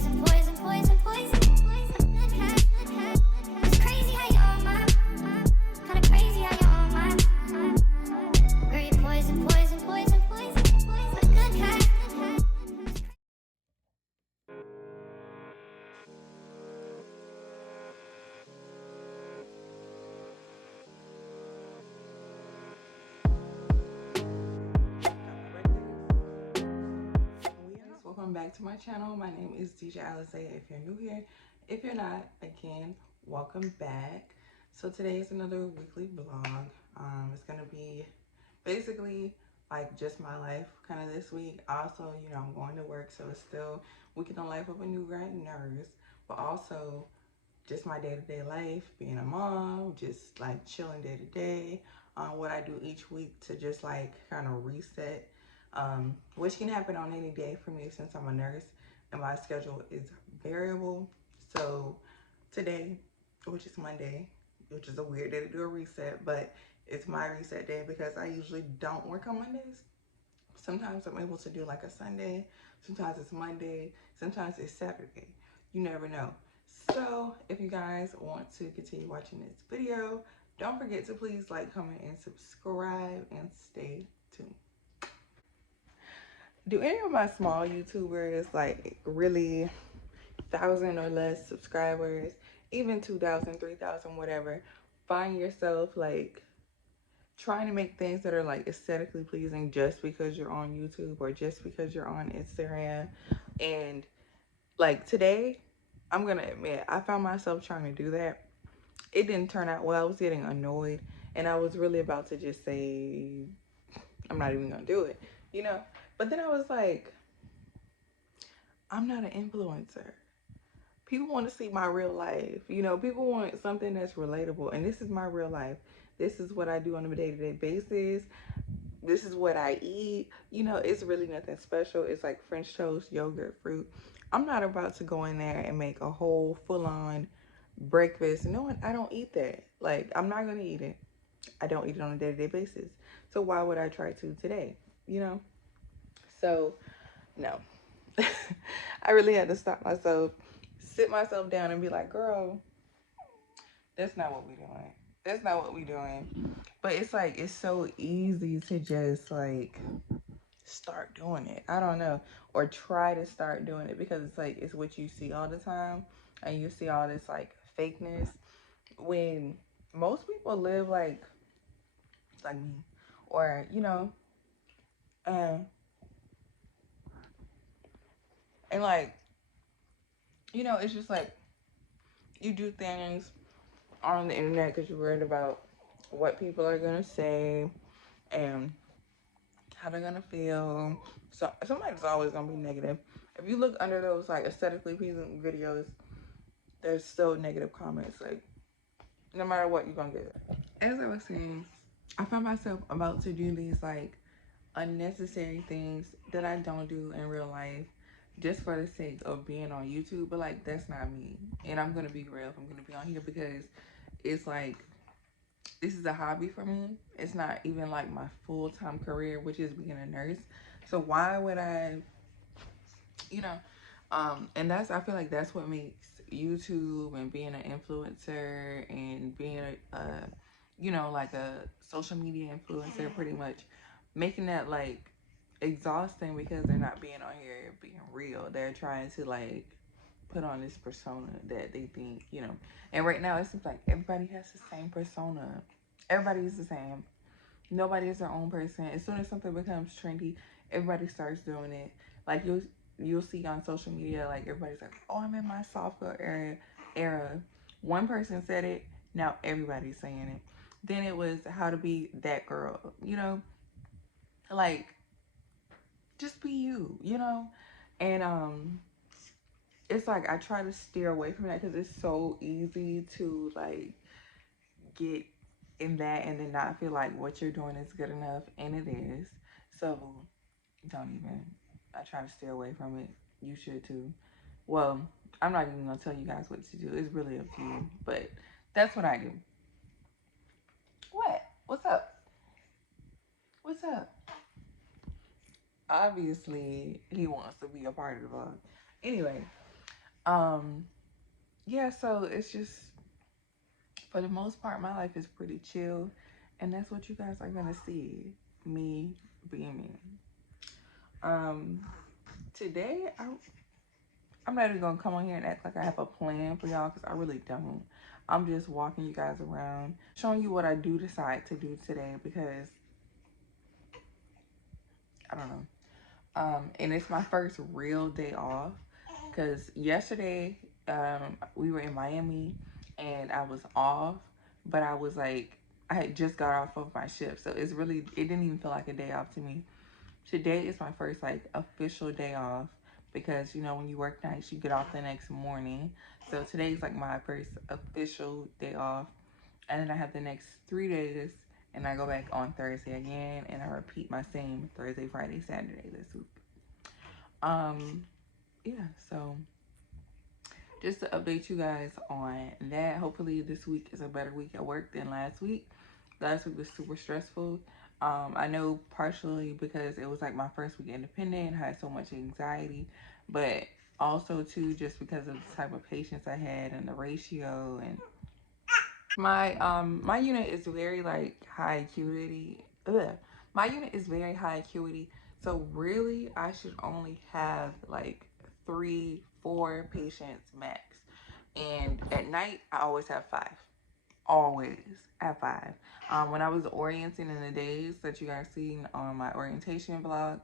poison, poison, poison, poison. It's crazy how you're on my, kinda crazy how you're on my. Girl, you poison, poison, poison, poison, poison. Good kind. Welcome back to my channel. My name is DJ Alizea. If you're new here, if you're not, again, welcome back. So today is another weekly vlog. It's gonna be basically like just my life kind of this week. Also, you know, I'm going to work, so it's still weekend on life of a new grad nurse, but also just my day-to-day life, being a mom, just like chilling day to day, what I do each week to just like kind of reset, which can happen on any day for me since I'm a nurse and my schedule is variable. So today, which is Monday, which is a weird day to do a reset, but it's my reset day because I usually don't work on Mondays. Sometimes I'm able to do like a Sunday, sometimes it's Monday, sometimes it's Saturday. You never know. So if you guys want to continue watching this video, don't forget to please like, comment, and subscribe, and stay tuned. Do any of my small YouTubers, like really 1,000 or less subscribers, even 2,000, 3,000, whatever, find yourself like trying to make things that are like aesthetically pleasing just because you're on YouTube or just because you're on Instagram? And like today, I'm gonna admit, I found myself trying to do that. It didn't turn out well. I was getting annoyed and I was really about to just say, I'm not even gonna do it, you know? But then I was like, I'm not an influencer. People want to see my real life. You know, people want something that's relatable. And this is my real life. This is what I do on a day-to-day basis. This is what I eat. You know, it's really nothing special. It's like French toast, yogurt, fruit. I'm not about to go in there and make a whole full-on breakfast. No, I don't eat that. Like, I'm not going to eat it. I don't eat it on a day-to-day basis. So why would I try to today? You know? So, no. I really had to stop myself, sit myself down and be like, girl, that's not what we're doing. That's not what we're doing. But it's like, it's so easy to just like start doing it. I don't know. Or try to start doing it because it's like, it's what you see all the time. And you see all this like fakeness when most people live like me. Or, you know, um, and like, you know, it's just like you do things on the internet because you're worried about what people are gonna say and how they're gonna feel. So somebody's always gonna be negative. If you look under those like aesthetically pleasing videos, there's still negative comments. Like no matter what, you're gonna get it. As I was saying, I found myself about to do these like unnecessary things that I don't do in real life just for the sake of being on YouTube. But like that's not me. And I'm gonna be real if I'm gonna be on here because it's like this is a hobby for me. It's not even like my full-time career, which is being a nurse. So why would I, you know, and that's, I feel like that's what makes YouTube and being an influencer and being a you know, like a social media influencer, pretty much making that like exhausting because they're not being on here being real. They're trying to like put on this persona that they think, you know. And right now it seems like everybody has the same persona. Everybody is the same. Nobody is their own person. As soon as something becomes trendy, everybody starts doing it. Like you'll see on social media, like everybody's like, "Oh, I'm in my soft girl era." One person said it, now everybody's saying it. Then it was how to be that girl, you know, like just be you, you know, and it's like I try to steer away from that because it's so easy to like get in that and then not feel like what you're doing is good enough, and it is. So don't even. I try to steer away from it. You should too. Well, I'm not even gonna tell you guys what to do. It's really up to you. But that's what I do. What? What's up? What's up? Obviously, he wants to be a part of the vlog. Anyway, Um, yeah, so it's just, for the most part, my life is pretty chill, and that's what you guys are gonna see, me being me. Um, today, I'm not even gonna come on here and act like I have a plan for y'all, because I really don't. I'm just walking you guys around, showing you what I do decide to do today, because I don't know. And it's my first real day off, because yesterday we were in Miami and I was off, but I was like, I had just got off of my shift, so it didn't even feel like a day off to me. Today is my first like official day off, because you know when you work nights you get off the next morning. So today's like my first official day off, and then I have the next 3 days, and I go back on Thursday again, and I repeat my same Thursday, Friday, Saturday this week. Um, yeah, so just to update you guys on that, hopefully this week is a better week at work than last week. Last week was super stressful. I know partially because it was like my first week independent, I had so much anxiety, but also too just because of the type of patients I had and the ratio. And my unit is very like high acuity. Ugh. My unit is very high acuity, so really I should only have like 3, 4 patients max. And at night I always have 5. Always at 5. When I was orienting in the days that you guys seen on my orientation vlog,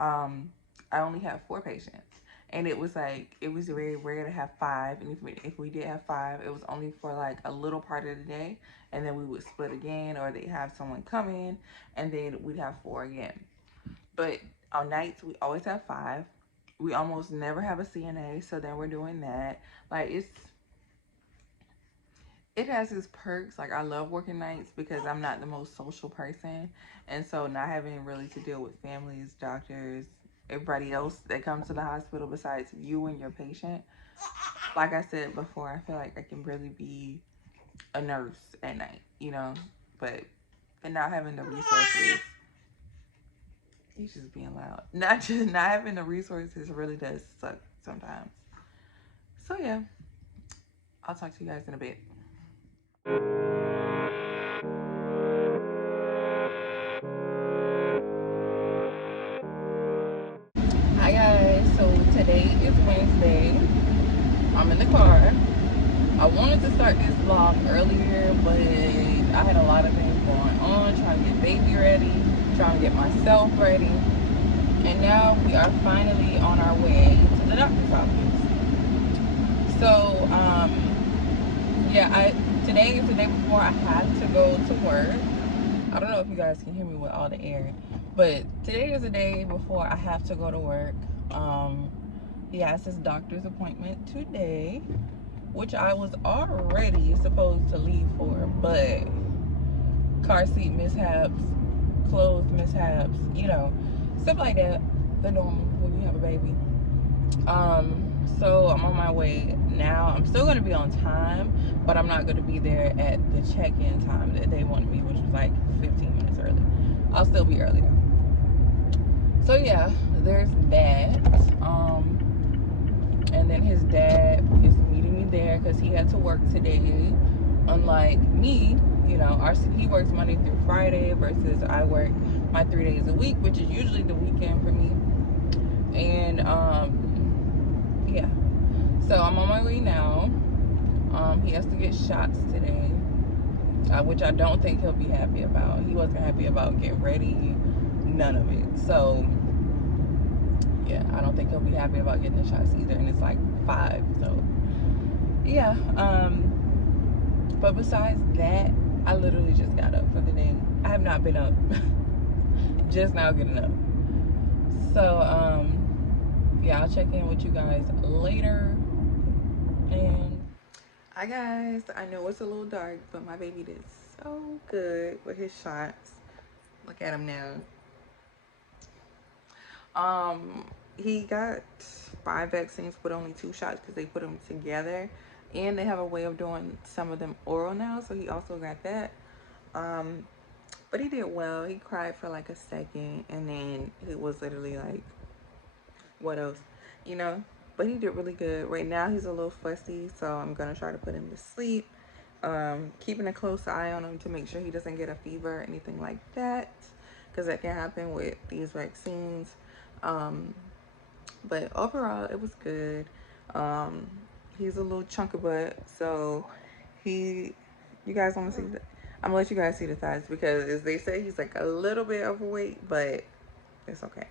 um, I only had 4 patients. And it was like, it was very rare to have 5. And if we did have 5, it was only for like a little part of the day. And then we would split again, or they'd have someone come in, and then we'd have 4 again. But on nights, we always have 5. We almost never have a CNA, so then we're doing that. Like, it has its perks. Like, I love working nights because I'm not the most social person, and so not having really to deal with families, doctors, everybody else that comes to the hospital besides you and your patient. Like I said before, I feel like I can really be a nurse at night, you know, but and not having the resources, he's just being loud. Not having the resources really does suck sometimes. So yeah, I'll talk to you guys in a bit. Hi guys, so today is Wednesday. I'm in the car. I wanted to start this vlog earlier, but I had a lot of things going on, trying to get baby ready, trying to get myself ready, and now we are finally on our way to the doctor's office. So, yeah, today is the day before I have to go to work. I don't know if you guys can hear me with all the air, but today is the day before I have to go to work. He has his doctor's appointment today, which I was already supposed to leave for, but car seat mishaps, clothes mishaps, you know, stuff like that, the normal when you have a baby. So I'm on my way now. I'm still gonna be on time, but I'm not gonna be there at the check-in time that they wanted me, which was like 15 minutes early. I'll still be early though. So yeah, there's that. And then his dad is meeting me there because he had to work today. Unlike me, you know, he works Monday through Friday versus I work my 3 days a week, which is usually the weekend for me. And yeah, so I'm on my way now. He has to get shots today, which I don't think he'll be happy about. He wasn't happy about getting ready, none of it. So yeah, I don't think he'll be happy about getting the shots either. And it's like 5, so yeah. But besides that, I literally just got up for the day. I have not been up. Just now getting up. So yeah, I'll check in with you guys later. And hi guys, I know it's a little dark, but my baby did so good with his shots. Look at him now. He got 5 vaccines but only 2 shots because they put them together, and they have a way of doing some of them oral now, so he also got that. But he did well. He cried for like a second, and then it was literally like, what else, you know? But he did really good. Right now he's a little fussy, so I'm gonna try to put him to sleep. Keeping a close eye on him to make sure he doesn't get a fever or anything like that, because that can happen with these vaccines. Um, but overall, it was good. Um, he's a little chunk of butt, so he. You guys want to see the? I'm gonna let you guys see the thighs because, as they say, he's like a little bit overweight, but it's okay.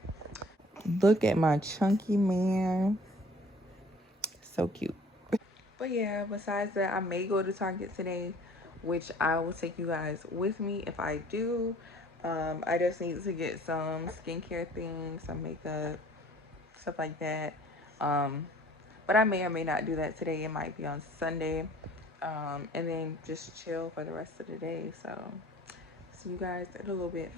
Look at my chunky man. So cute. But yeah, besides that, I may go to Target today, which I will take you guys with me if I do. I just need to get some skincare things, some makeup, stuff like that. Um, but I may or may not do that today. It might be on Sunday. And then just chill for the rest of the day. So, see you guys in a little bit.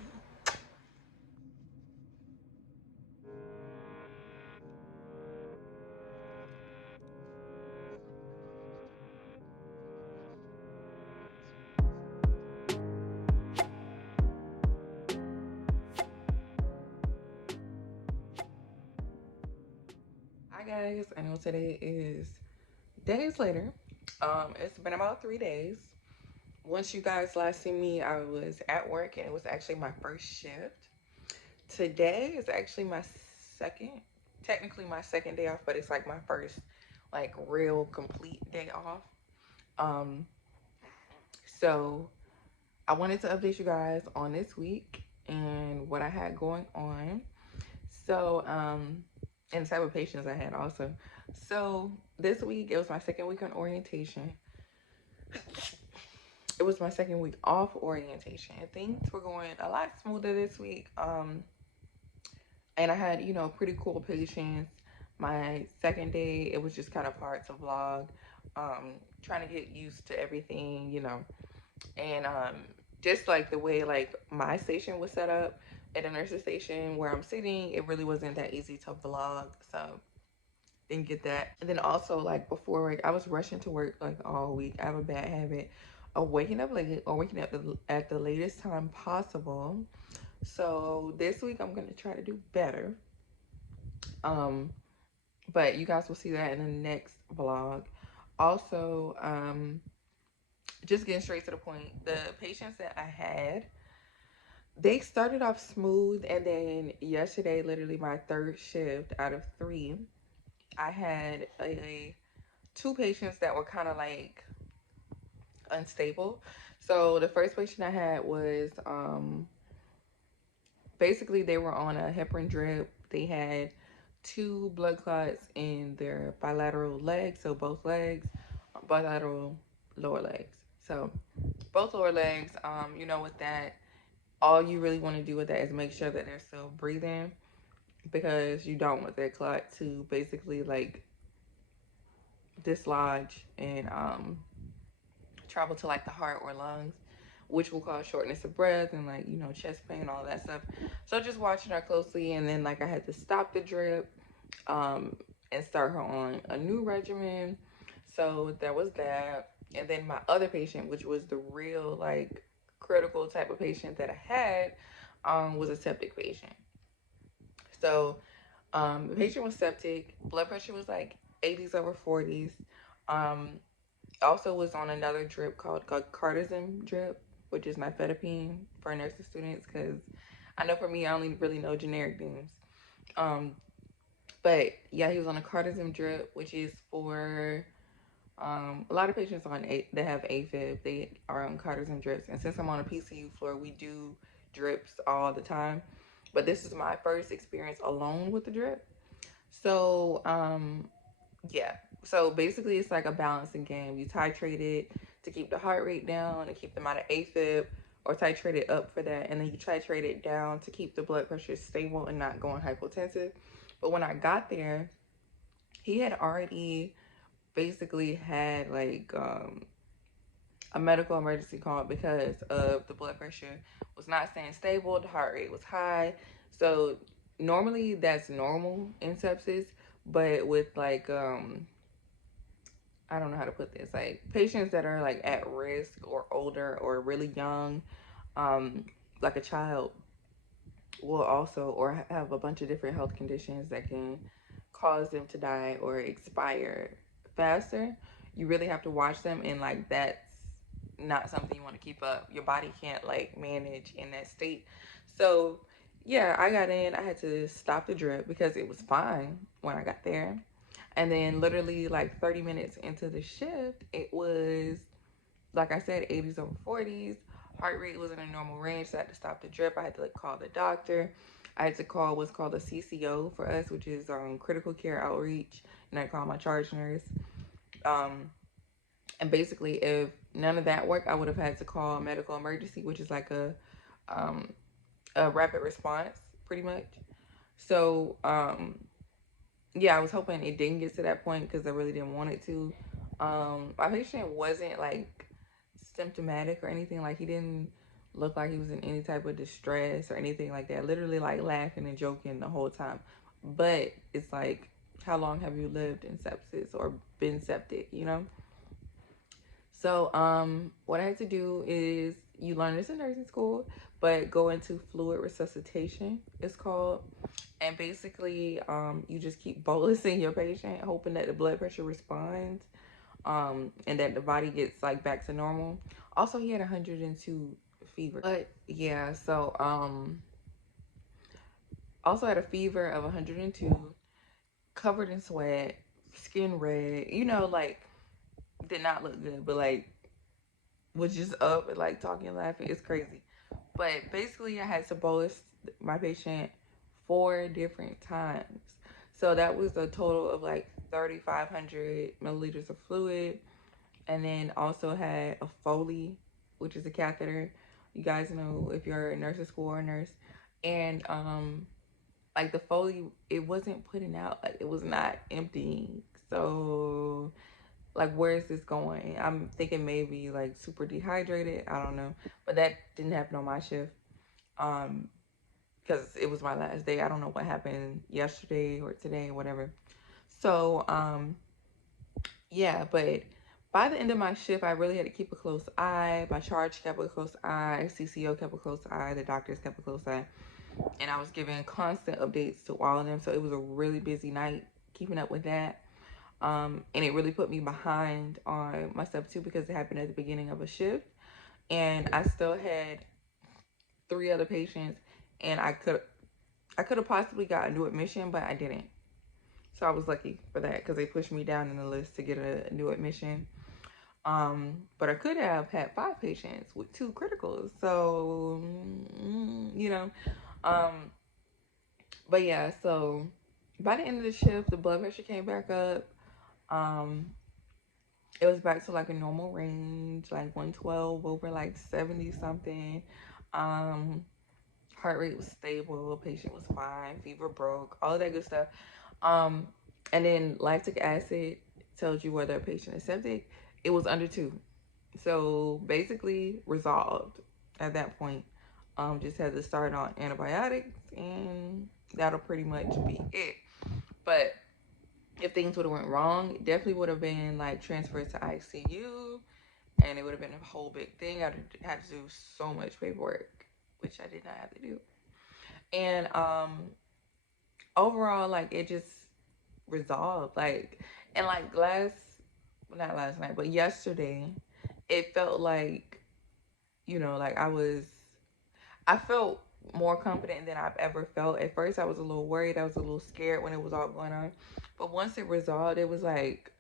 Hi guys, I know today is days later. It's been about 3 days. Once you guys last see me, I was at work and it was actually my first shift. Today is actually my second, technically my second day off, but it's like my first like real complete day off. Um, so I wanted to update you guys on this week and what I had going on. So, and the type of patients I had also. So this week it was my second week on orientation. It was my second week off orientation. Things were going a lot smoother this week. And I had, pretty cool patients. My second day, it was just kind of hard to vlog, trying to get used to everything, and just like the way like my station was set up at the nurse's station where I'm sitting, it really wasn't that easy to vlog. So didn't get that. And then also like before work, I was rushing to work like all week. I have a bad habit of waking up late or waking up at the latest time possible. So this week I'm gonna try to do better. Um, but you guys will see that in the next vlog. Also, just getting straight to the point, the patients that I had, they started off smooth, and then yesterday, literally my third shift out of three, I had two patients that were kind of like unstable. So the first patient I had was basically they were on a heparin drip. They had two blood clots in their bilateral legs, so both legs, bilateral lower legs. So both lower legs, with that, all you really want to do with that is make sure that they're still breathing because you don't want that clot to basically like dislodge and travel to like the heart or lungs, which will cause shortness of breath and like, chest pain, all that stuff. So just watching her closely, and then like I had to stop the drip and start her on a new regimen. So there was that. And then my other patient, which was the real like critical type of patient that I had, was a septic patient. So the patient was septic, blood pressure was like 80s over 40s. Um, also was on another drip called cardizem drip, which is nifedipine for nursing students, because I know for me, I only really know generic names. Um, but yeah, he was on a cardizem drip, which is for a lot of patients that have AFib. They are on cardizem drips, and since I'm on a PCU floor, we do drips all the time. But this is my first experience alone with the drip. So yeah. So basically, it's like a balancing game. You titrate it to keep the heart rate down and keep them out of AFib, or titrate it up for that, and then you titrate it down to keep the blood pressure stable and not going hypotensive. But when I got there, he had already basically had like a medical emergency call because of the blood pressure was not staying stable, the heart rate was high. So normally that's normal in sepsis, but with like I don't know how to put this, like patients that are like at risk or older or really young, um, like a child will also or have a bunch of different health conditions that can cause them to die or expire faster, you really have to watch them, and like that's not something you want to keep up. Your body can't like manage in that state. So yeah, I got in. I had to stop the drip because it was fine when I got there. And then literally like 30 minutes into the shift, it was, like I said, 80s over 40s. Heart rate was in a normal range, so I had to stop the drip. I had to like call the doctor. I had to call what's called a CCO for us, which is critical care outreach, and I called my charge nurse. Um, and basically, if none of that worked, I would have had to call a medical emergency, which is like um, a rapid response, pretty much. So yeah, I was hoping it didn't get to that point because I really didn't want it to. My patient wasn't like symptomatic or anything. Like he didn't look like he was in any type of distress or anything like that. Literally like laughing and joking the whole time. But it's like, how long have you lived in sepsis or been septic, you know? So what I had to do is, you learn this in nursing school, but go into fluid resuscitation, it's called. And basically, you just keep bolusing your patient, hoping that the blood pressure responds, and that the body gets like back to normal. Also, he had 102 fever. But yeah, so also had a fever of 102, covered in sweat, skin red. You know, like did not look good, but like was just up and like talking and laughing. It's crazy. But basically, I had to bolus my patient 4 different times. So that was a total of like 3,500 milliliters of fluid. And then also had a Foley, which is a catheter. You guys know if you're a nursing school or a nurse. And like the Foley, it wasn't putting out, like it was not emptying. So like, where is this going? I'm thinking maybe like super dehydrated. I don't know. But that didn't happen on my shift. Um, because it was my last day. I don't know what happened yesterday or today or whatever. So, yeah, but by the end of my shift, I really had to keep a close eye. My charge kept a close eye. CCO kept a close eye. The doctors kept a close eye. And I was giving constant updates to all of them. So it was a really busy night keeping up with that. And it really put me behind on my step two because it happened at the beginning of a shift. And I still had 3 other patients, and I could have possibly got a new admission, but I didn't. So I was lucky for that because they pushed me down in the list to get a new admission. But I could have had 5 patients with 2 criticals. So, you know, um, but yeah, so by the end of the shift, the blood pressure came back up. Um, it was back to like a normal range, like 112 over like 70 something. Um, Heart rate was stable, patient was fine, fever broke, all of that good stuff. Um, and then lactic acid tells you whether a patient is septic. It was under 2. So basically resolved at that point. Just had to start on antibiotics, and that'll pretty much be it. But if things would have went wrong, it definitely would have been like transferred to ICU, and it would have been a whole big thing. I'd had to do so much paperwork, which I did not have to do. And overall, like it just resolved. Like, and like not last night, but yesterday, it felt like, like I felt more confident than I've ever felt. At first, I was a little worried. I was a little scared when it was all going on. But once it resolved, it was like,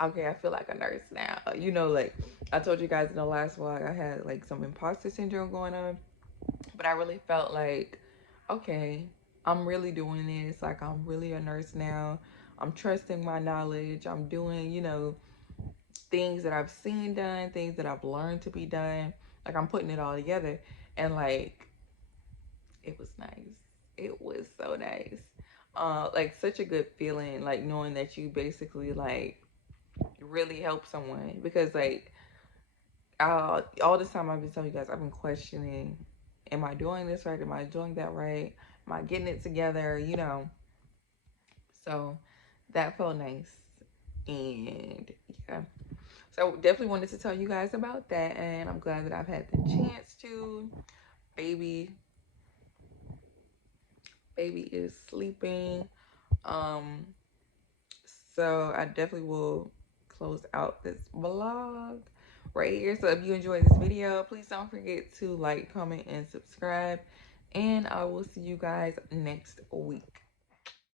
okay, I feel like a nurse now. Like I told you guys in the last vlog, I had like some imposter syndrome going on. But I really felt like, okay, I'm really doing this. Like, I'm really a nurse now. I'm trusting my knowledge. I'm doing, things that I've seen done, things that I've learned to be done. Like, I'm putting it all together. And, like, it was nice. It was so nice. Like, such a good feeling, like, knowing that you basically, like, really help someone. Because, like, all this time I've been telling you guys, I've been questioning, am I doing this right? Am I doing that right? Am I getting it together? So that felt nice. And yeah, so definitely wanted to tell you guys about that, and I'm glad that I've had the chance to. Baby baby is sleeping. So I definitely will close out this vlog right here. So if you enjoyed this video, please don't forget to like, comment, and subscribe. And I will see you guys next week.